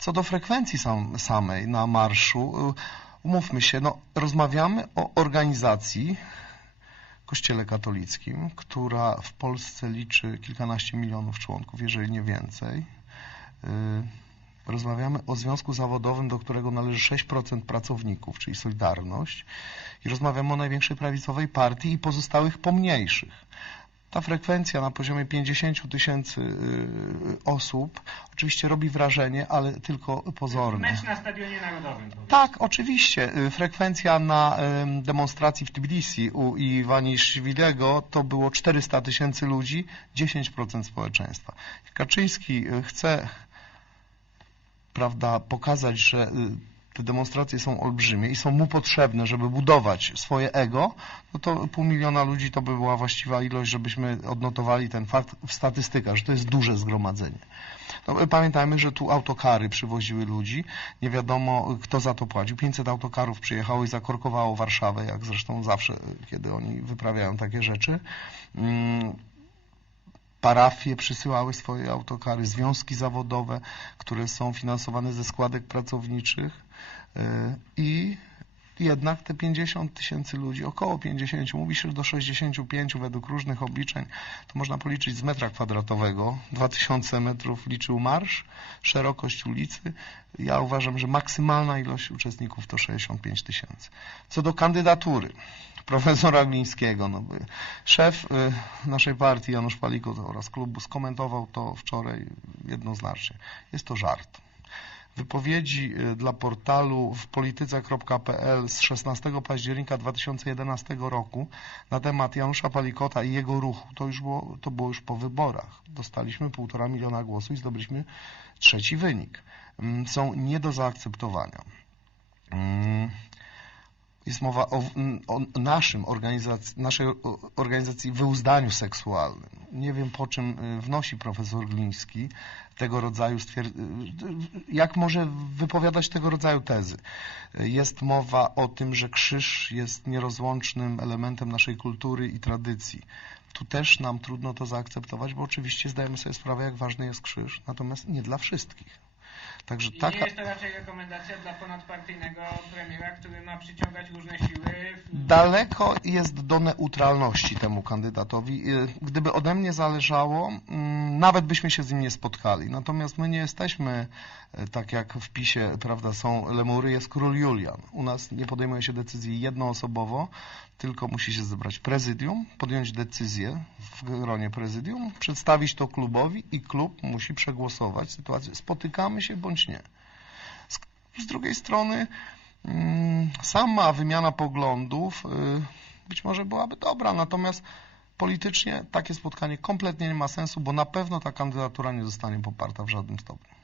Co do frekwencji sam, samej na marszu, y, umówmy się, no, rozmawiamy o organizacji, Kościele katolickim, która w Polsce liczy kilkanaście milionów członków, jeżeli nie więcej. Y, Rozmawiamy o związku zawodowym, do którego należy 6% pracowników, czyli Solidarność. I rozmawiamy o największej prawicowej partii i pozostałych pomniejszych. Ta frekwencja na poziomie 50 tysięcy y, osób oczywiście robi wrażenie, ale tylko pozorne. Mecz na Stadionie Narodowym. powiedzmy. Tak, oczywiście. Y, Frekwencja na em, demonstracji w Tbilisi u Iwaniszwilego to było 400 tysięcy ludzi, 10% społeczeństwa. Kaczyński y, chce prawda, pokazać, że te demonstracje są olbrzymie i są mu potrzebne, żeby budować swoje ego, no to pół miliona ludzi to by była właściwa ilość, żebyśmy odnotowali ten fakt w statystykach, że to jest duże zgromadzenie. No, pamiętajmy, że tu autokary przywoziły ludzi, nie wiadomo kto za to płacił. 500 autokarów przyjechało i zakorkowało Warszawę, jak zresztą zawsze, kiedy oni wyprawiają takie rzeczy. Parafie przysyłały swoje autokary, związki zawodowe, które są finansowane ze składek pracowniczych yy, i jednak te 50 tysięcy ludzi, około 50, mówi się do 65 według różnych obliczeń, to można policzyć z metra kwadratowego. 2000 metrów liczył marsz, szerokość ulicy. Ja uważam, że maksymalna ilość uczestników to 65 tysięcy. Co do kandydatury profesora Glińskiego, no, szef y, naszej partii Janusz Palikot oraz klubu skomentował to wczoraj jednoznacznie. Jest to żart. Wypowiedzi y, dla portalu w polityce.pl z 16 października 2011 roku na temat Janusza Palikota i jego ruchu, to już było, to było już po wyborach. Dostaliśmy półtora miliona głosów i zdobyliśmy trzeci wynik. Mm, Są nie do zaakceptowania. Mm, jest mowa o, o naszym organizacji, naszej organizacji wyuzdaniu seksualnym. Nie wiem, po czym y, wnosi profesor Gliński tego rodzaju y, jak może wypowiadać tego rodzaju tezy. Jest mowa o tym, że krzyż jest nierozłącznym elementem naszej kultury i tradycji. Tu też nam trudno to zaakceptować, bo oczywiście zdajemy sobie sprawę, jak ważny jest krzyż, natomiast nie dla wszystkich. Także I nie jest to raczej rekomendacja dla ponadpartyjnego premiera, który ma przyciągać różne siły. W... Daleko jest do neutralności temu kandydatowi. Y, Gdyby ode mnie zależało, mm, nawet byśmy się z nim nie spotkali. Natomiast my nie jesteśmy, y, tak jak w PiSie, prawda, są lemury, jest król Julian. U nas nie podejmuje się decyzji jednoosobowo, tylko musi się zebrać prezydium, podjąć decyzję w gronie prezydium, przedstawić to klubowi i klub musi przegłosować sytuację. Spotykamy się bądź Z, z drugiej strony Mm, Sama wymiana poglądów y, być może byłaby dobra, natomiast politycznie takie spotkanie kompletnie nie ma sensu, bo na pewno ta kandydatura nie zostanie poparta w żadnym stopniu.